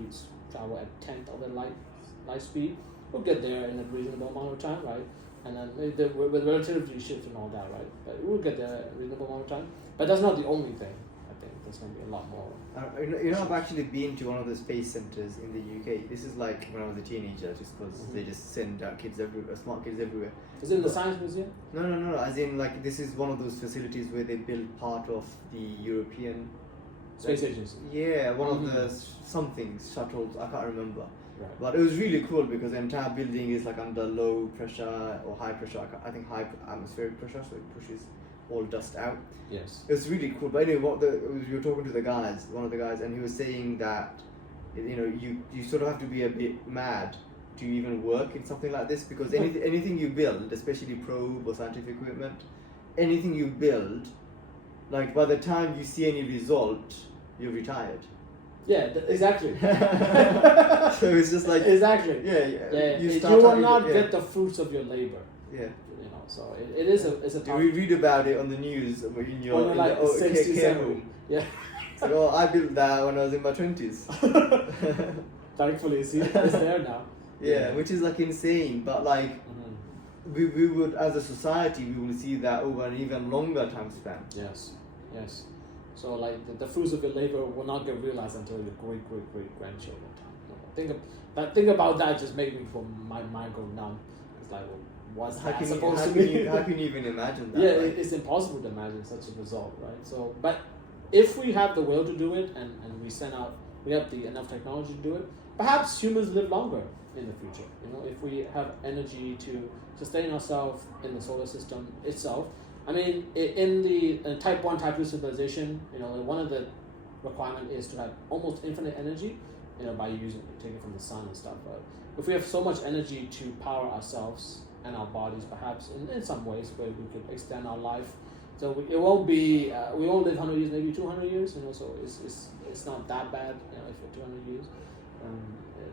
travel at 10th of the light speed, we'll get there in a reasonable amount of time, right? And then with relativity shift and all that, right? But we'll get there in a reasonable amount of time. But that's not the only thing. I think there's going to be a lot more. I've actually been to one of the space centers in the UK. This is like when I was a teenager, just because they just send kids everywhere, smart kids everywhere. Is it in the Science Museum? No. As in, like, this is one of those facilities where they build part of the European Space Agency. Yeah, one of the something shuttles. I can't remember. Right. But it was really cool because the entire building is like under low pressure or high pressure. I think high atmospheric pressure, so it pushes all dust out. Yes. It was really cool. But anyway, you were talking to one of the guys, and he was saying that you sort of have to be a bit mad to even work in something like this, because anything you build, especially probe or scientific equipment, anything you build, like by the time you see any result, you're retired. Yeah, exactly. So it's just like exactly. Yeah. You will not get the fruits of your labor. Yeah. So it is a tough. We read about it on the news in your when you're like 67. room. Yeah. So I built that when I was in my 20s. Thankfully, see, it's there now. Yeah, which is like insane, but like we would, as a society, we will see that over an even longer time span. Yes. So like the fruits of your labor will not get realized until your great grandchildren. Think about that. Just made me my mind go numb. It's like, well, what's that supposed to be? How can you even imagine that? Yeah, it's impossible to imagine such a result, right? So, but if we have the will to do it, and we have enough technology to do it, perhaps humans live longer in the future. If we have energy to sustain ourselves in the solar system itself. I mean, in the type 1, type 2 civilization, one of the requirement is to have almost infinite energy, by taking from the sun and stuff. But if we have so much energy to power ourselves and our bodies, perhaps in some ways where we could extend our life, so it won't be we won't live 100 years, maybe 200 years. So it's not that bad, if you're 200 years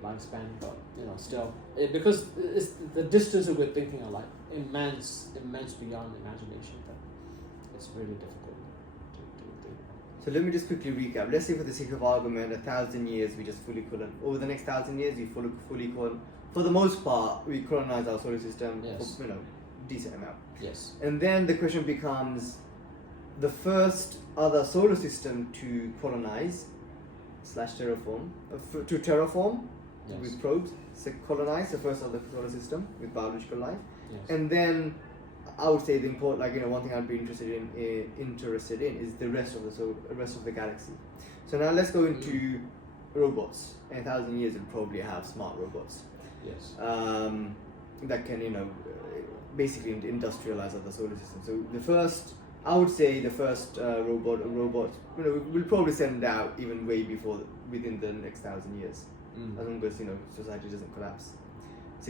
lifespan, but still because it's the distance that we're thinking are like immense beyond imagination. That it's really difficult to think. So let me just quickly recap. Let's say for the sake of argument, 1,000 years we just fully colonize. Over the next 1,000 years, we fully colonize. For the most part, we colonize our solar system Yes. for decent amount. Yes. And then the question becomes, the first other solar system to colonize / terraform, to terraform Yes. with probes, so colonize the first other solar system with biological life, Yes. and then I would say the important, one thing I'd be interested in is the rest of the galaxy. So now let's go into robots. In 1,000 years, we'll probably have smart robots. Yes. That can basically industrialize other solar systems. So I would say the first robot we'll probably send out even way before within the next 1,000 years, as long as society doesn't collapse. As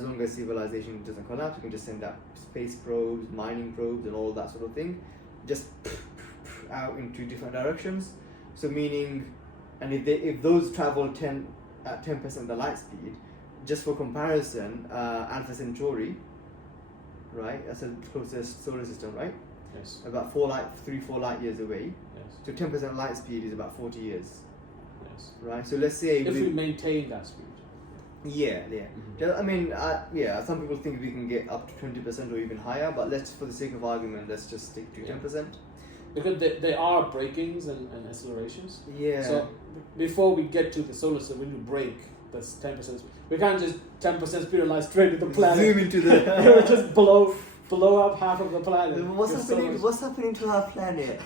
long as civilization doesn't collapse, we can just send out space probes, mining probes, and all that sort of thing, just out into different directions. So meaning, and if those travel at 10% the light speed, just for comparison, Alpha Centauri, right? That's the closest solar system, right? Yes. About 4 light years away. Yes. So 10% light speed is about 40 years, Yes. right? So let's say If we maintain that speed. Yeah. Mhm. I mean, some people think we can get up to 20% or even higher, but for the sake of argument, let's just stick to 10%. Because they are breakings and accelerations. Yeah. So before we get to the solar system, we need to break this 10%. We can't just 10% speed of light straight to the planet. Zoom into the. It would just blow up half of the planet. What's happening to our planet?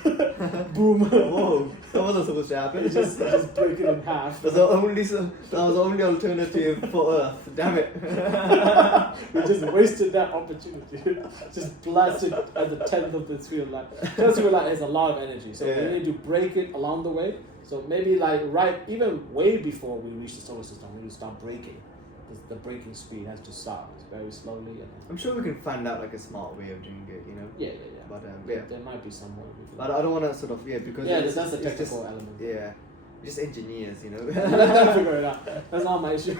Boom. Whoa, that wasn't supposed to happen. It just break it in half. That was the only alternative for Earth. Damn it. We just wasted that opportunity. Just blasted at the 10th of the speed of light. 10th speed of light has a lot of energy, so we need to break it along the way. So maybe even way before we reach the solar system, we need to start breaking. The breaking speed has to start very slowly. I'm sure we can find out a smart way of doing it, Yeah. But There might be some way. But I don't want to because that's the technical element. Yeah, just engineers, Let them figure it out. That's not my issue.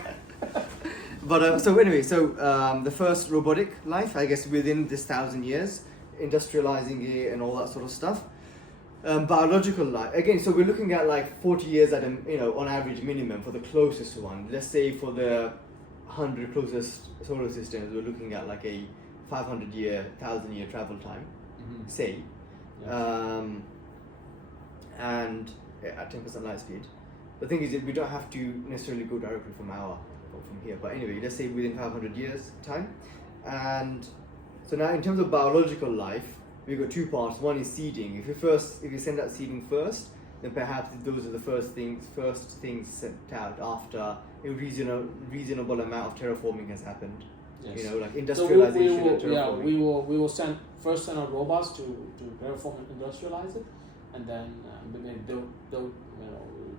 But so anyway, the first robotic life, I guess, within this 1,000 years, industrializing it and all that sort of stuff. Biological life again. So we're looking at 40 years at on average minimum for the closest one. Let's say for the 100 closest solar systems, we're looking at a 500-year, 1,000-year travel time, say, and at 10% light speed. The thing is, we don't have to necessarily go directly from here. But anyway, let's say within 500 years time, and so now in terms of biological life, we've got two parts. One is seeding. If you send out seeding first, then perhaps those are the first things sent out after a reasonable amount of terraforming has happened. Yes. Industrialization and terraforming. We will send out robots to terraform and industrialize it, and then maybe build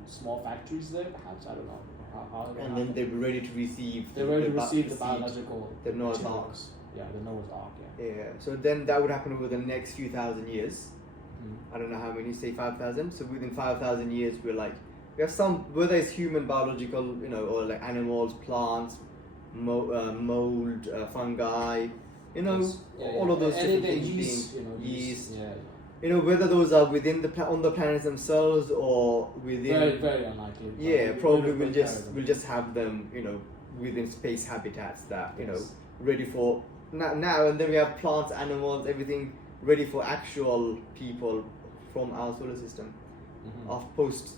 small factories there. Perhaps I don't know how. And then they'll be ready to receive. They're ready to receive the biological. The Noah's Ark. Yeah, the Noah's Ark. Yeah. So then that would happen over the next few thousand years. I don't know how many, say 5,000. So within 5,000 years, we have some, whether it's human biological, or animals, plants, mold, fungi, all of those different things. Yeast. Yeah. Whether those are within on the planets themselves or within. Very, very unlikely. Yeah, probably we'll just have them, within space habitats that ready for now, and then we have plants, animals, everything ready for actual people from our solar system. Of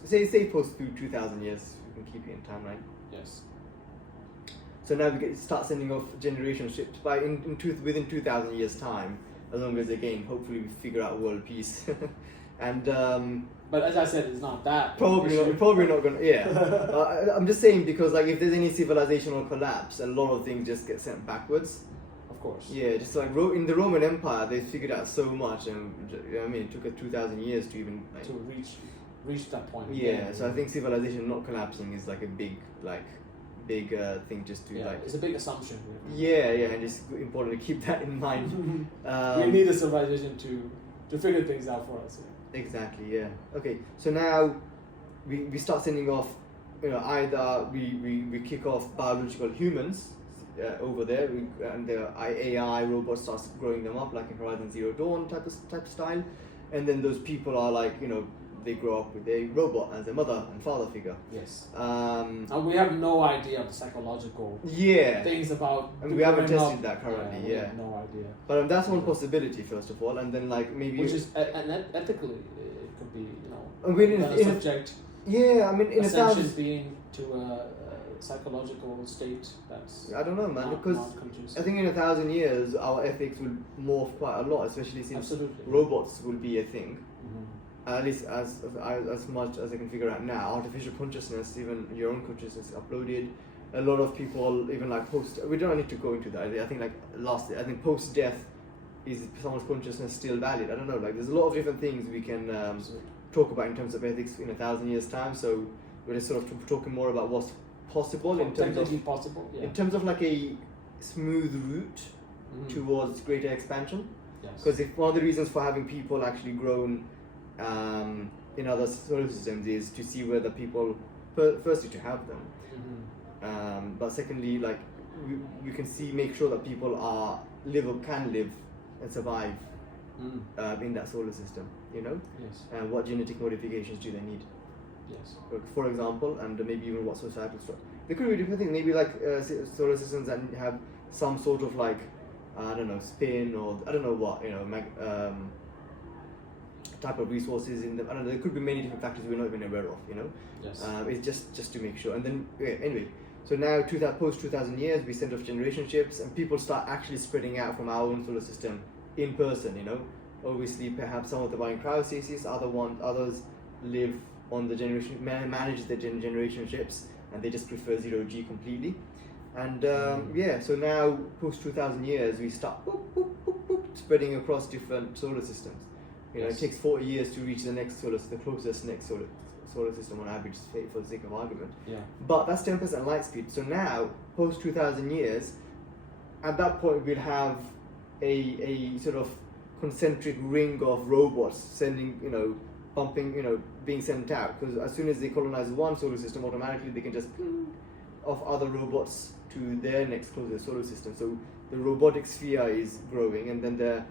say post 2,000 years, we can keep it in timeline. Yes. So now we start sending off generation ships within 2,000 years time, as long as hopefully we figure out world peace. And but as I said, it's not that. Probably not gonna. Yeah. I'm just saying because if there's any civilizational collapse, a lot of things just get sent backwards. Of course. Yeah, just in the Roman Empire, they figured out so much, and it took 2,000 years to even to reach that point. Yeah, so I think civilization not collapsing is a big thing just to it's a big assumption. Yeah, and it's important to keep that in mind. We need a civilization to figure things out for us. Yeah. Exactly. Yeah. Okay. So now we start sending off. Either we kick off biological humans. Over there, and the AI robot starts growing them up like in Horizon Zero Dawn type of style, and then those people are like, they grow up with a robot as a mother and father figure. Yes. And we have no idea of the psychological things about. And we haven't tested that currently. We have no idea. But that's one possibility, first of all, and then like maybe which is ethically it could be subject. Yeah, I mean, in a sentient being to a psychological state that's. I don't know, man, because I think in 1,000 years our ethics will morph quite a lot, especially since robots will be a thing. At least as much as I can figure out now. Artificial consciousness, even your own consciousness, uploaded. A lot of people, even like we don't need to go into that. I think like post death, is someone's consciousness still valid? I don't know. Like there's a lot of different things we can talk about in terms of ethics in 1,000 years time. So we're just sort of talking more about what's possible in terms of like a smooth route towards greater expansion. Because if one of the reasons for having people actually grown in other solar systems is to see whether people, firstly to have them, but secondly, like we can make sure that people can live and survive in that solar system, and what genetic modifications do they need? For example, and maybe even what societal structure. There could be different things, maybe like solar systems that have some sort of like, I don't know, spin or I don't know what, type of resources in them. I don't know, there could be many different factors we're not even aware of, It's just to make sure. And then, anyway, so now post 2,000 years, we send off generation ships and people start actually spreading out from our own solar system in person, Obviously, perhaps some of them are in cryostasis, others live on the manage the generation ships, and they just prefer 0G completely. And so now, post 2,000 years, we start spreading across different solar systems. It takes 40 years to reach the closest next solar system on average, for the sake of argument. But that's 10% light speed. So now, post 2,000 years, at that point we'll have a sort of concentric ring of robots sending, being sent out. Because as soon as they colonize one solar system, automatically they can just ping off other robots to their next closest solar system. So the robotic sphere is growing, and then the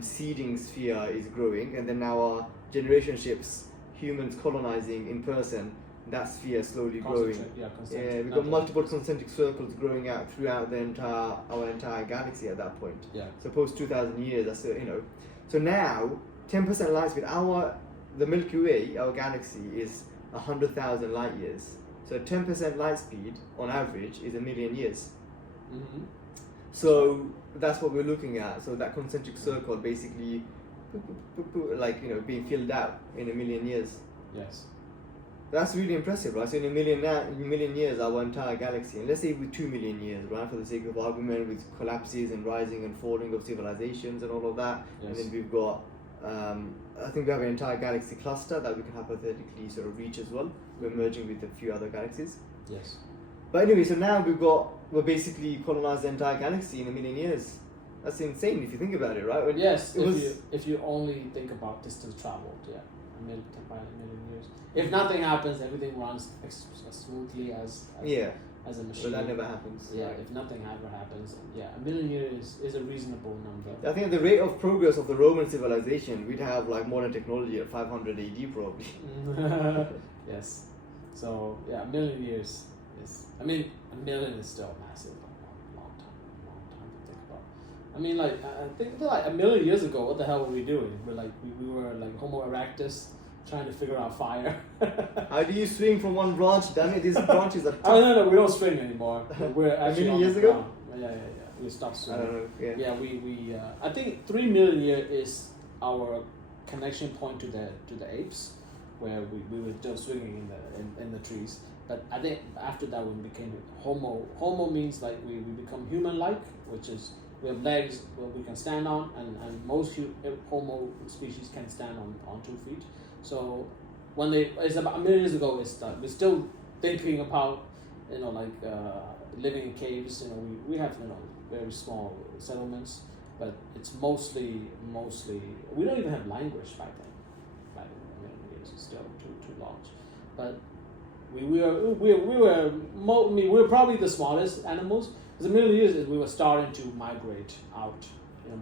seeding sphere is growing, and then now our generation ships, humans colonizing in person, that sphere slowly growing. We've got multiple concentric circles growing out throughout our entire galaxy at that point. So post 2,000 years, that's So now 10% light speed. The Milky Way, our galaxy, is 100,000 light years. So 10% light speed on average is 1 million years. So that's what we're looking at. So that concentric circle basically, being filled out in 1 million years. That's really impressive, right? So in 1 million years, our entire galaxy, and let's say with 2 million years, right, for the sake of argument, with collapses and rising and falling of civilizations and all of that, and then we've got, I think we have an entire galaxy cluster that we can hypothetically sort of reach as well. We're merging with a few other galaxies. But anyway, so now we're basically colonized the entire galaxy in 1 million years. That's insane if you think about it, right? If you only think about distance traveled, by 1 million years. If nothing happens, everything runs as smoothly as a machine. But that never happens. If nothing ever happens, 1 million years is a reasonable number. I think at the rate of progress of the Roman civilization, we'd have like modern technology at 500 AD probably. So 1 million years is, 1 million is still massive. Long time to think about. I think like 1 million years ago, what the hell were we doing? We were like Homo erectus, trying to figure out fire. How do you swing from one branch? Damn it, these branches are tough. No, we don't swing anymore. We're actually many years ago? We stopped swinging. I don't know. We I think 3 million years is our connection point to the apes, where we were just swinging in the trees. But I think after that we became Homo. Homo means like we become human-like, which is we have legs where we can stand on, and most Homo species can stand on 2 feet. So it's about 1 million years ago, we're still thinking about living in caves. We have very small settlements, but it's mostly we don't even have language back then. Back in 1 million years, it's still too large. But we were probably the smallest animals. Because 1 million years we were starting to migrate out.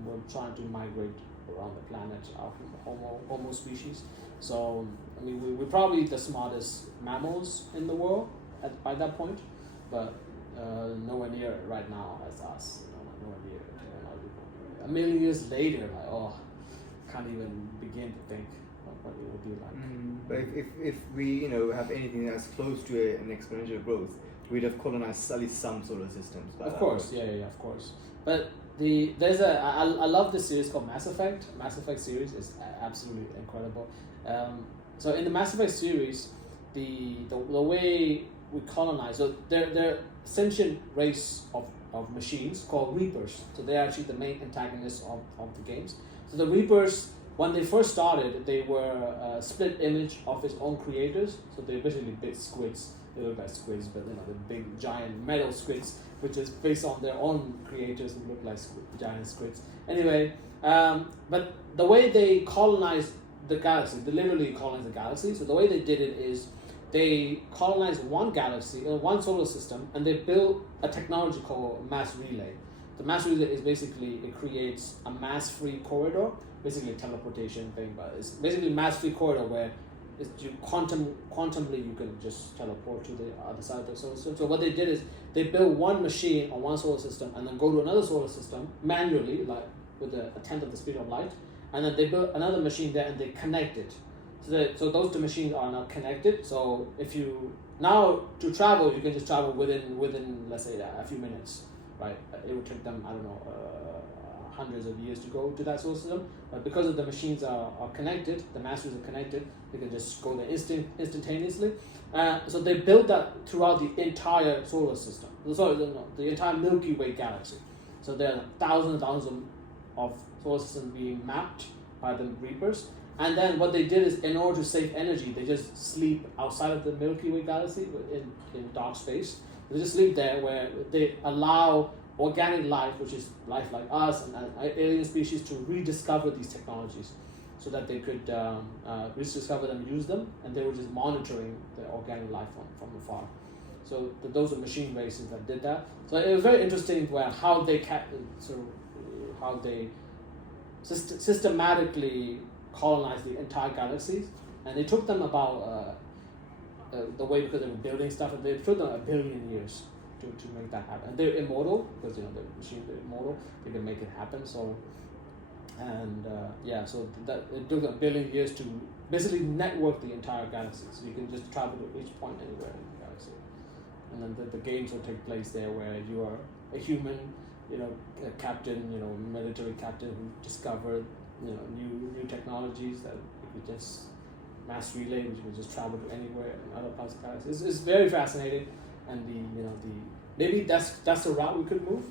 We're trying to migrate around the planet, our Homo species. So I mean, we're probably the smartest mammals in the world by that point, but nowhere near right now as us. Nowhere near. A million years later, like can't even begin to think what it would be like. But if we have anything that's close to an exponential growth, we'd have colonized at least some solar systems. Of course, yeah, of course. But I love this series called Mass Effect. Mass Effect series is absolutely incredible. So in the Mass Effect series, the way we colonize, so they're sentient race of machines called Reapers. So they're actually the main antagonists of the games. So the Reapers, when they first started, they were a split image of its own creators. So they're basically big squids. They look like squids, but the big giant metal squids, which is based on their own creators who look like giant squids. Anyway, but the way they colonized the galaxy, they literally colonized the galaxy. So the way they did it is they colonized one galaxy, one solar system, and they built a technology called mass relay. The mass relay is basically, it creates a mass-free corridor, basically a teleportation thing, but it's basically mass-free corridor where quantumly you can just teleport to the other side of the solar system. So what they did is they built one machine on one solar system and then go to another solar system manually, like with a tenth of the speed of light, and then they built another machine there and they connect it. So those two machines are now connected. So if you now to travel, you can just travel within let's say a few minutes, right? It would take them, I don't know, hundreds of years to go to that solar system. But because of the machines are connected, the masters are connected, they can just go there instantaneously. So they built that throughout the entire solar system. The entire Milky Way galaxy. So there are thousands and thousands of solar systems being mapped by the Reapers. And then what they did is, in order to save energy, they just sleep outside of the Milky Way galaxy in dark space. They just sleep there, where they allow organic life, which is life like us and alien species, to rediscover these technologies, so that they could rediscover them, use them, and they were just monitoring the organic life from afar. So those are machine races that did that. So it was very interesting how they systematically colonized the entire galaxies, and it took them about the way, because they were building stuff, and it took them 1 billion years to make that happen. And they're immortal because the machines are immortal; they can make it happen. So, and so that it took 1 billion years to basically network the entire galaxy. So you can just travel to each point anywhere in the galaxy, and then the games will take place there, where you are a human, a captain, military captain who discovered new technologies that you could just mass relay, which you could just travel to anywhere in other parts of the galaxy. It's very fascinating, and maybe that's the route we could move.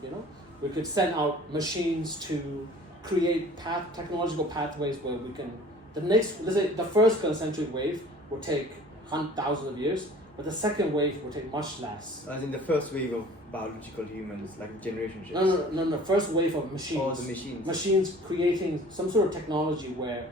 We could send out machines to create technological pathways where we can. Let's say the first concentric wave will take thousands of years, but the second wave will take much less. As in the first wave of biological humans, like generation shifts. No. First wave of machines. Oh, the machines. Machines creating some sort of technology where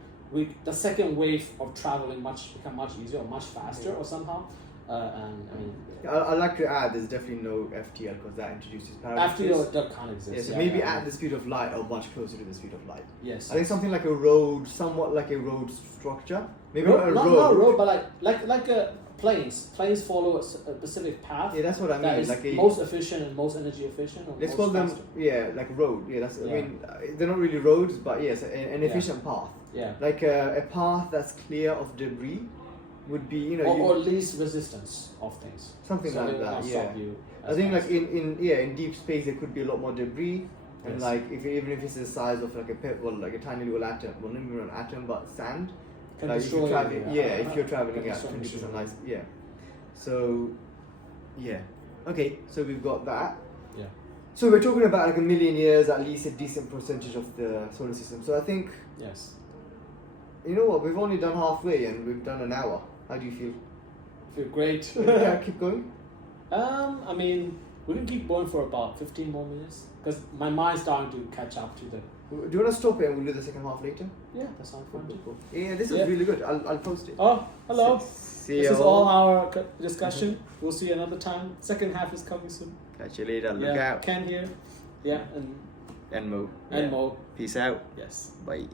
the second wave of traveling become much easier or much faster, or somehow. I'd like to add, there's definitely no FTL, because that introduces paradoxes. FTL that can't exist. Yeah, so maybe at the speed of light, or much closer to the speed of light. Yes. I think something like a road, somewhat like a road structure. Maybe not a road. Not a road, but like a planes. Planes follow a specific path. Yeah, that's what I mean. That is like most efficient and most energy efficient. Or let's most call them, faster. like road. Yeah, that's. I mean, they're not really roads, but yes, an efficient path. Yeah. Like a path that's clear of debris would be, or least resistance of things. Something so like that. Yeah. I think like in deep space there could be a lot more debris. And like even if it's the size of like a pebble, like a tiny little atom, well not even an atom but sand. Like if you're traveling, if you're traveling at 20% light, So, okay, so we've got that. Yeah. So we're talking about like 1 million years, at least a decent percentage of the solar system. So I think. Yes. You know what? We've only done halfway, and we've done an hour. How do you feel? I feel great. Yeah, keep going. I mean, we can keep going for about 15 more minutes, because my mind's starting to catch up to the. Do you want to stop it and we'll do the second half later? Yeah, that sounds fun. Cool. Yeah, this is really good. I'll post it. Oh, hello. See this you is all our discussion. We'll see you another time. Second half is coming soon. Catch you later. Look out. Ken here. Yeah, and Mo. And Mo. Peace out. Yes. Bye.